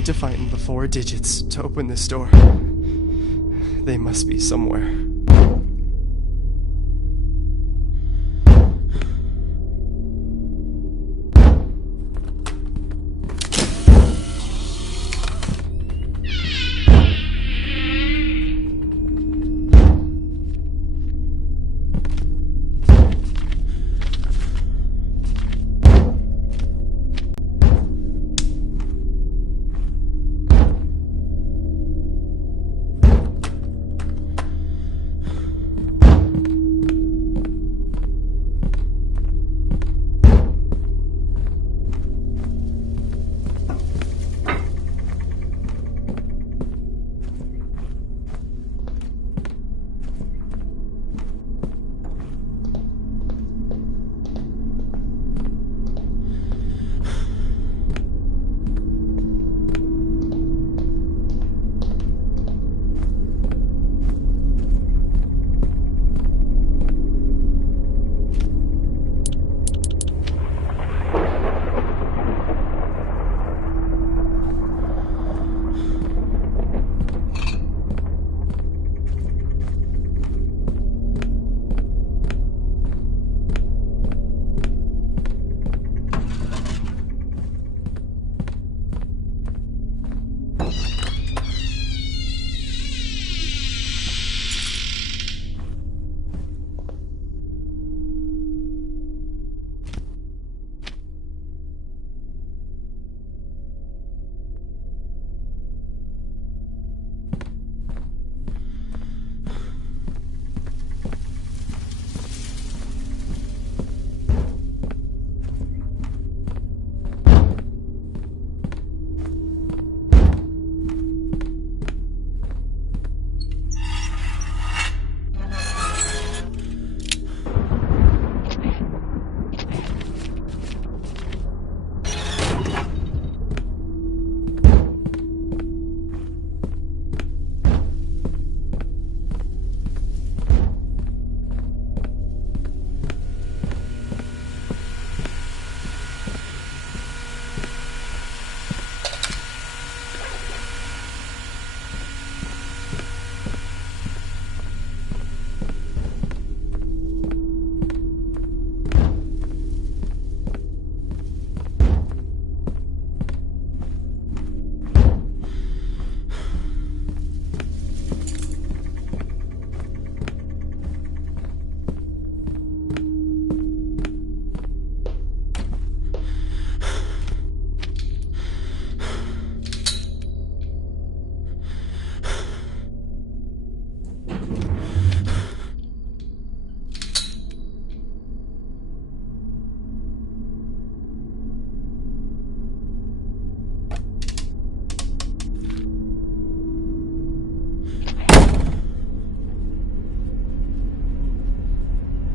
need to find the 4 digits to open this door. They must be somewhere.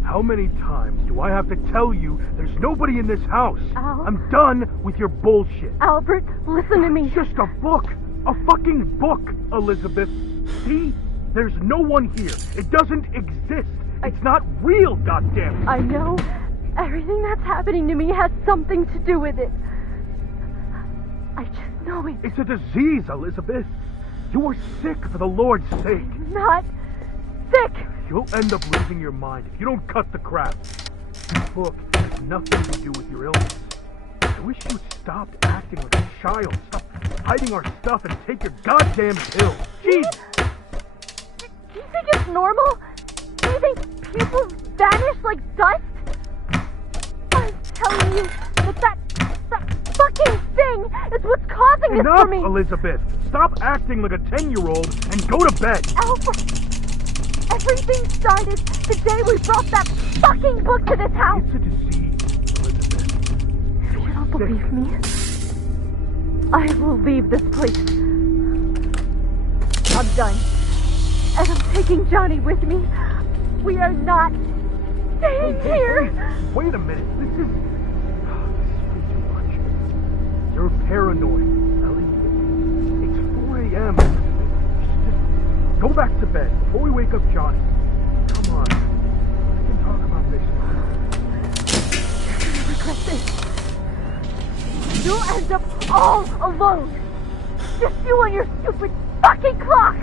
How many times do I have to tell you there's nobody in this house? Al? I'm done with your bullshit. Albert, listen to me. It's just a book. A fucking book, Elizabeth. See? There's no one here. It doesn't exist. It's not real, goddammit. I know. Everything that's happening to me has something to do with it. I just know it. It's a disease, Elizabeth. You are sick for the Lord's sake. I'm not sick. You'll end up losing your mind if you don't cut the crap. This book has nothing to do with your illness. I wish you'd stop acting like a child. Stop hiding our stuff and take your goddamn pills. Jeez. Do you think it's normal? Do you think people vanish like dust? I'm telling you that fucking thing is what's causing this for me. Enough, Elizabeth. Stop acting like a 10-year-old and go to bed. Alfred. Everything started the day we brought that fucking book to this house! It's a disease, Elizabeth. If you don't believe me, I will leave this place. I'm done. And I'm taking Johnny with me. We are not staying here! Wait a minute. This is way too much. You're paranoid, Ellie. It's 4 a.m. Go back to bed before we wake up Johnny. Come on. We can talk about this You're gonna regret this. You'll end up all alone. Just you and your stupid fucking clock!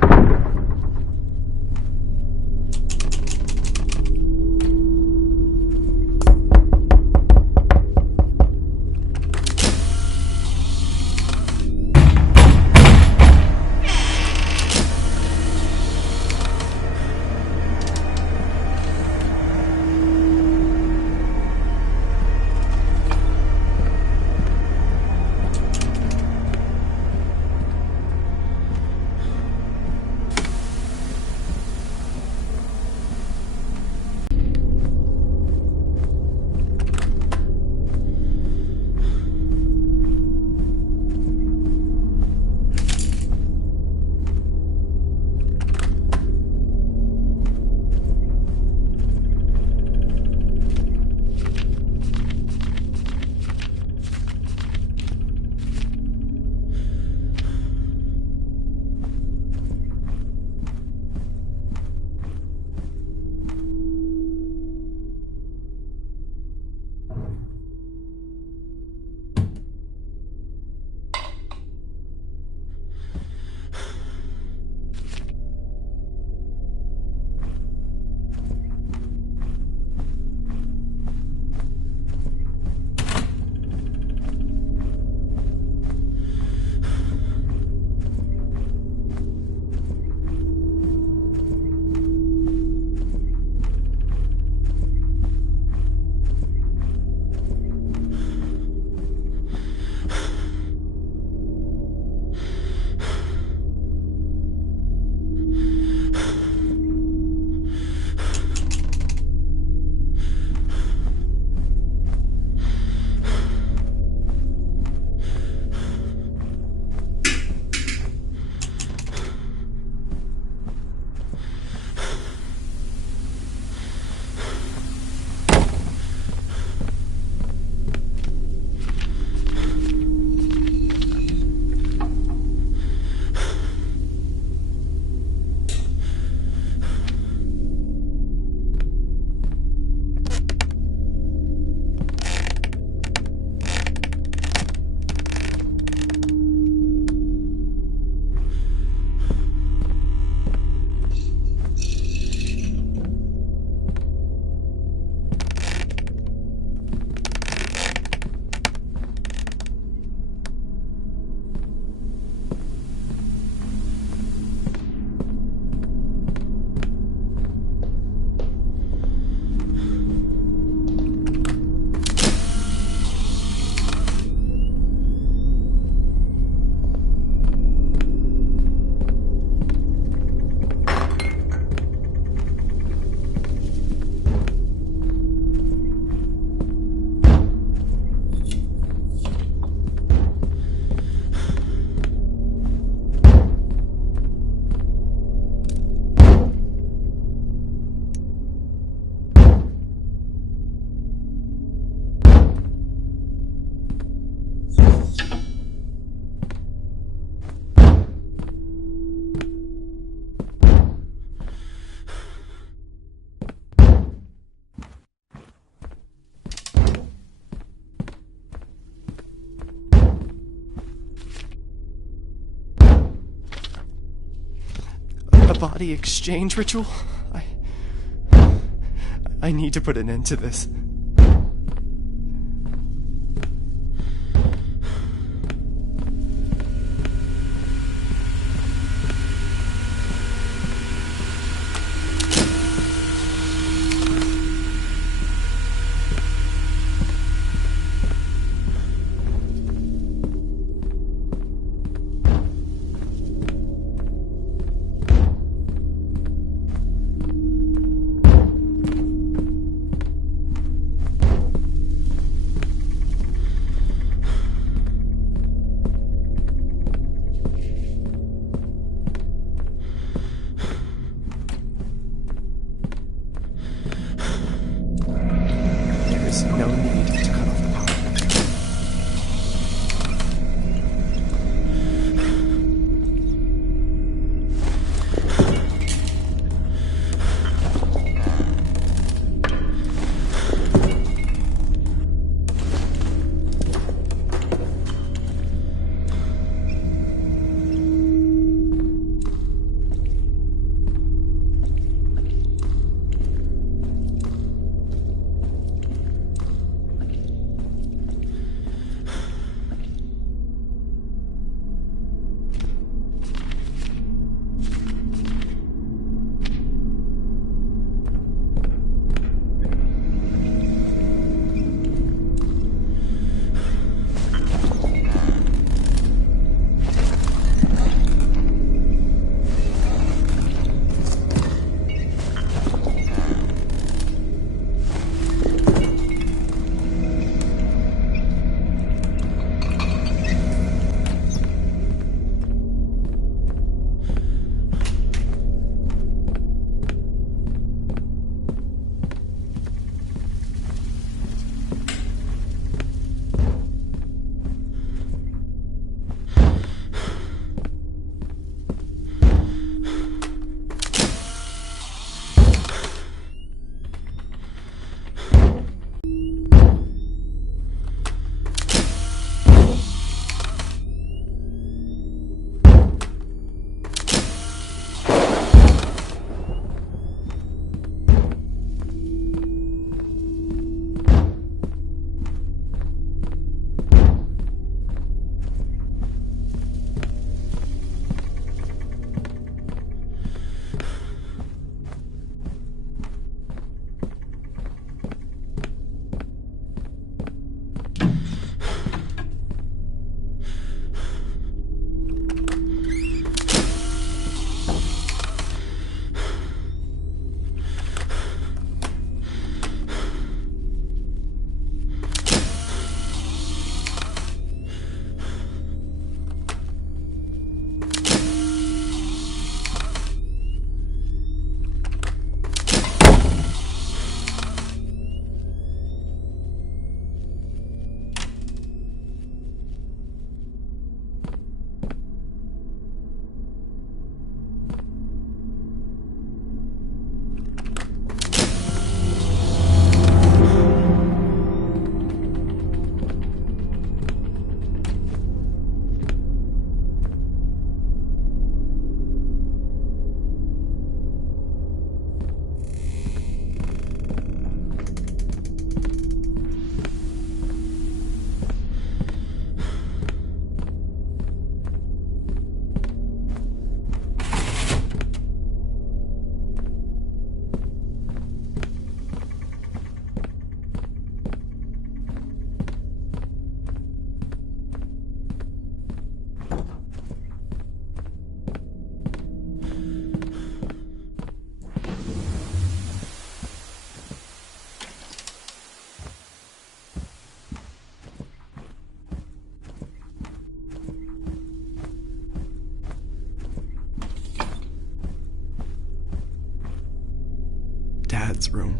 A body exchange ritual? I need to put an end to this. No need to cut off the power. Dad's room.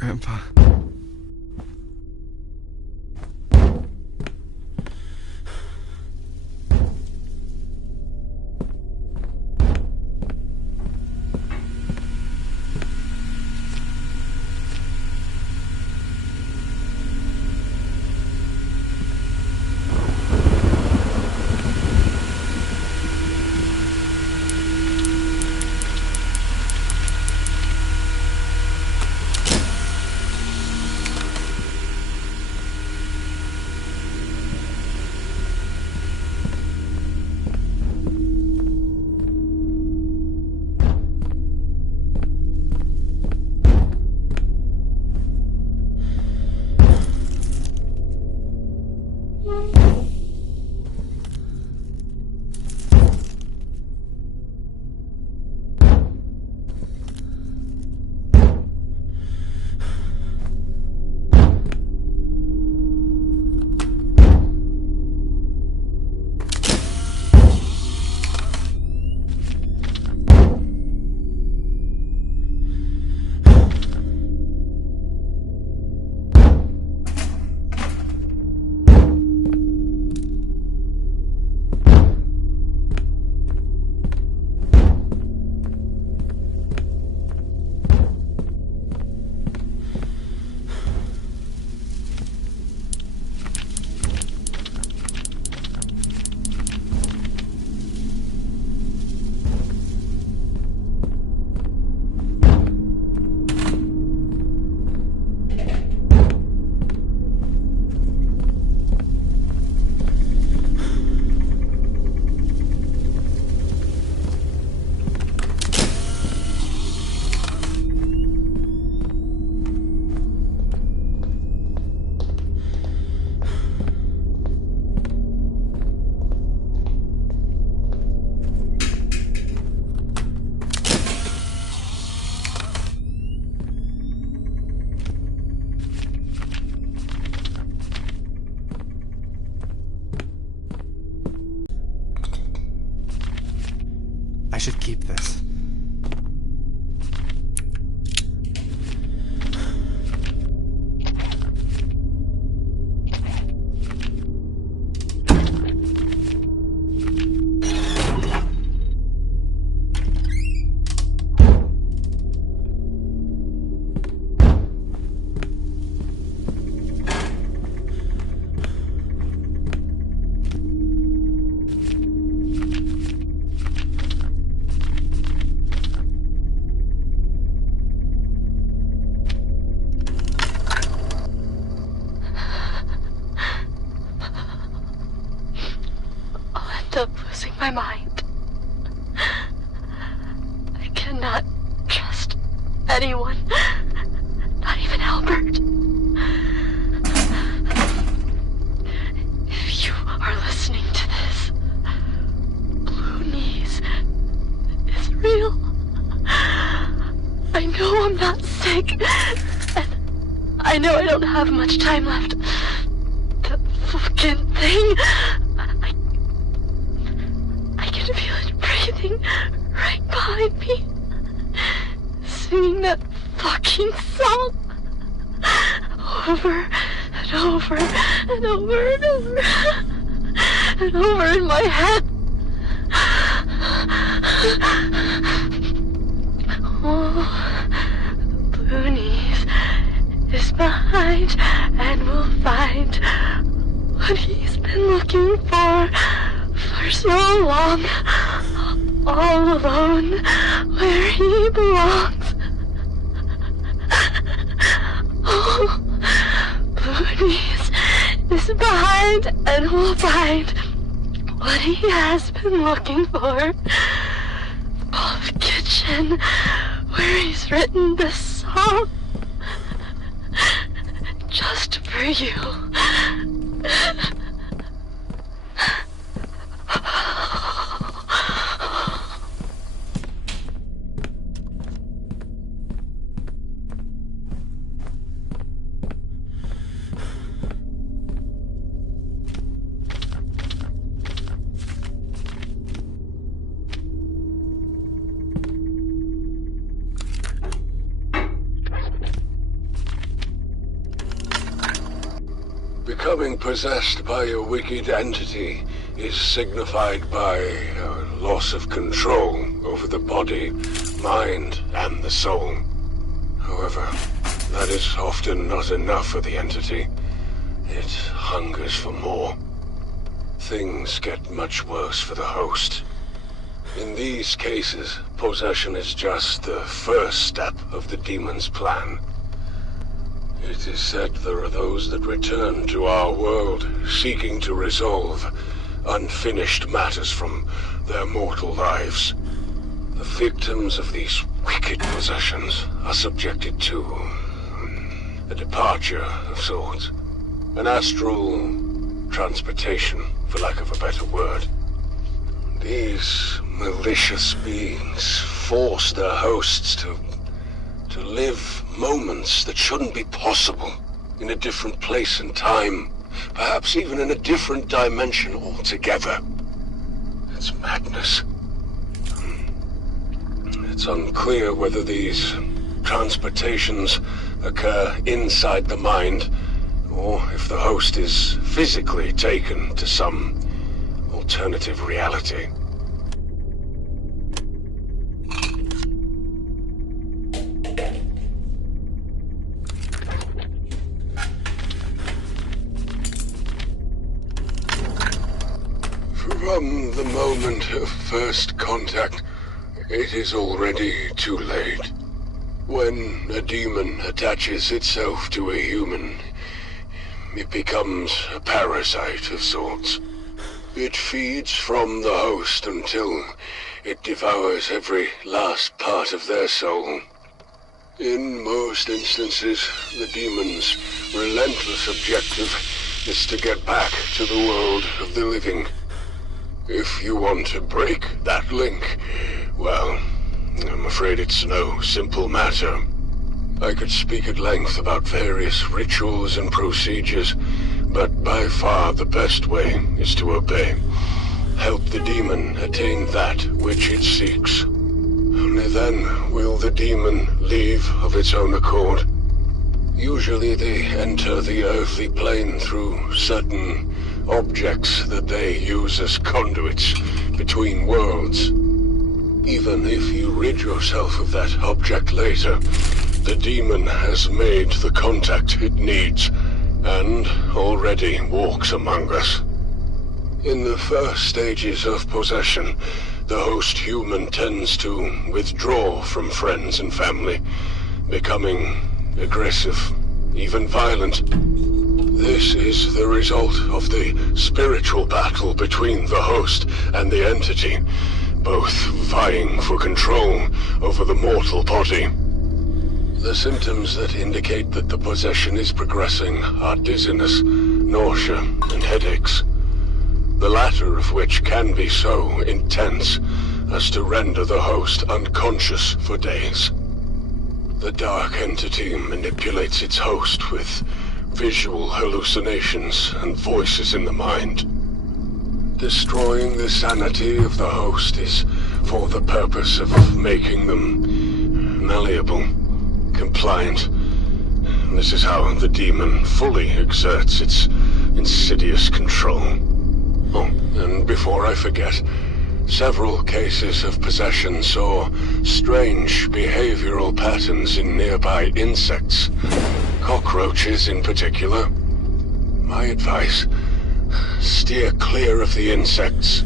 Grandpa. I should keep this. my mind. I cannot trust anyone, not even Albert. If you are listening to this, Blue Knees is real. I know I'm not sick, and I know I don't have much time left. The fucking thing, I can feel it breathing right behind me, singing that fucking song over and over and over and over and over in my head. Oh, Blue Knees is behind and will find what he's been looking for so long, all alone where he belongs. Oh, Blue Knees is behind and will find what he has been looking for. Oh, the kitchen where he's written this song just for you. Becoming possessed by a wicked entity is signified by a loss of control over the body, mind, and the soul. However, that is often not enough for the entity. It hungers for more. Things get much worse for the host. In these cases, possession is just the first step of the demon's plan. It is said there are those that return to our world seeking to resolve unfinished matters from their mortal lives. The victims of these wicked possessions are subjected to a departure of sorts. An astral transportation, for lack of a better word. These malicious beings force their hosts to live moments that shouldn't be possible in a different place and time, perhaps even in a different dimension altogether. It's madness. It's unclear whether these transportations occur inside the mind, or if the host is physically taken to some alternative reality. From the moment of first contact, it is already too late. When a demon attaches itself to a human, it becomes a parasite of sorts. It feeds from the host until it devours every last part of their soul. In most instances, the demon's relentless objective is to get back to the world of the living. If you want to break that link, well, I'm afraid it's no simple matter. I could speak at length about various rituals and procedures, but by far the best way is to obey. Help the demon attain that which it seeks. Only then will the demon leave of its own accord. Usually they enter the earthly plane through certain objects that they use as conduits between worlds. Even if you rid yourself of that object later, the demon has made the contact it needs, and already walks among us. In the first stages of possession, the host human tends to withdraw from friends and family, becoming aggressive, even violent. This is the result of the spiritual battle between the host and the entity, both vying for control over the mortal body. The symptoms that indicate that the possession is progressing are dizziness, nausea, and headaches, the latter of which can be so intense as to render the host unconscious for days. The dark entity manipulates its host with visual hallucinations and voices in the mind. Destroying the sanity of the host is for the purpose of making them malleable, compliant. This is how the demon fully exerts its insidious control. Oh, and before I forget, several cases of possession saw strange behavioral patterns in nearby insects, cockroaches in particular. My advice, steer clear of the insects.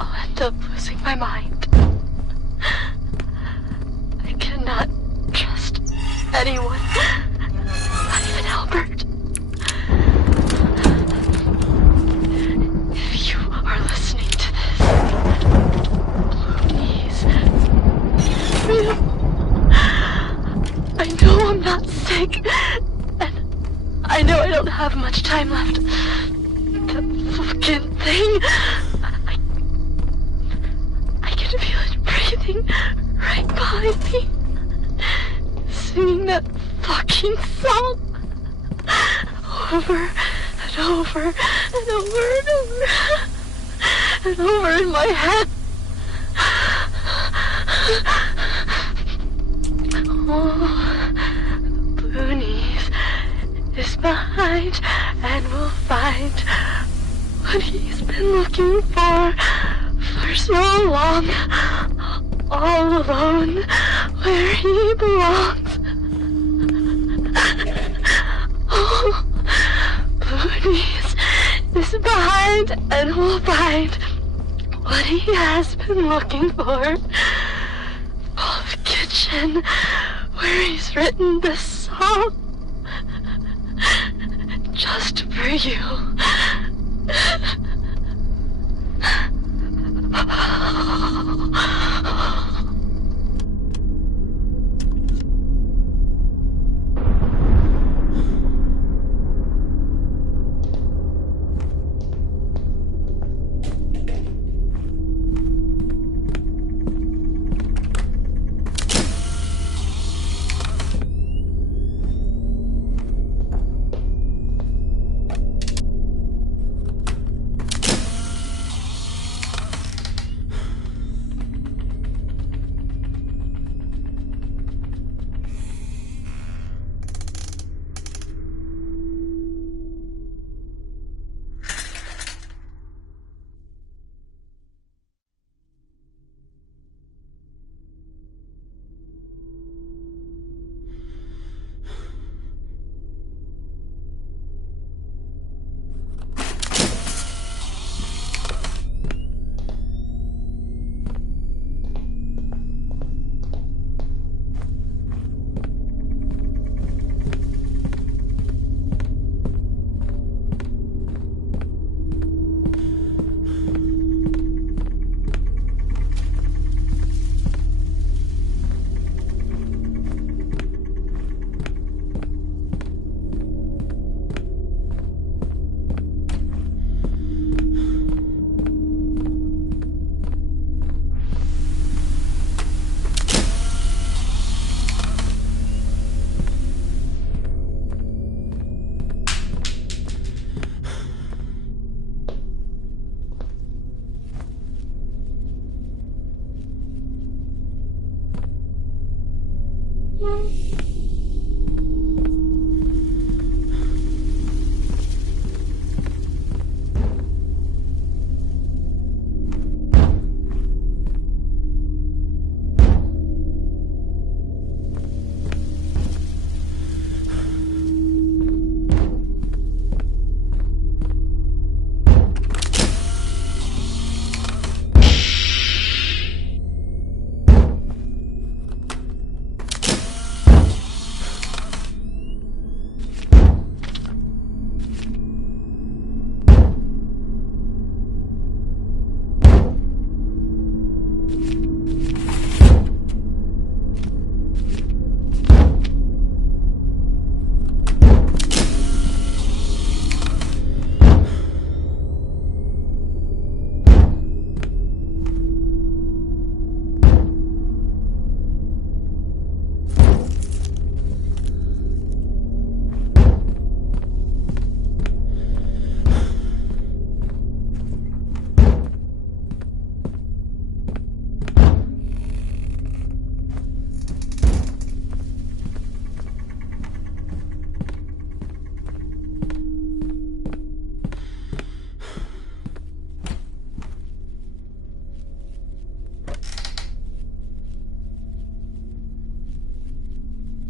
I'll end up losing my mind. I cannot trust anyone, not even Albert. If you are listening to this, please, real. I know I'm not sick, and I know I don't have much time left. That fucking thing. I can feel it breathing right behind me, singing that fucking song over and over and over and over and over in my head. Oh, Boonies is behind and will find what he's been looking for so long, all alone, where he belongs. Oh, Boonies is behind and will find what he has been looking for. Paul's kitchen, where he's written this song just for you. Bye.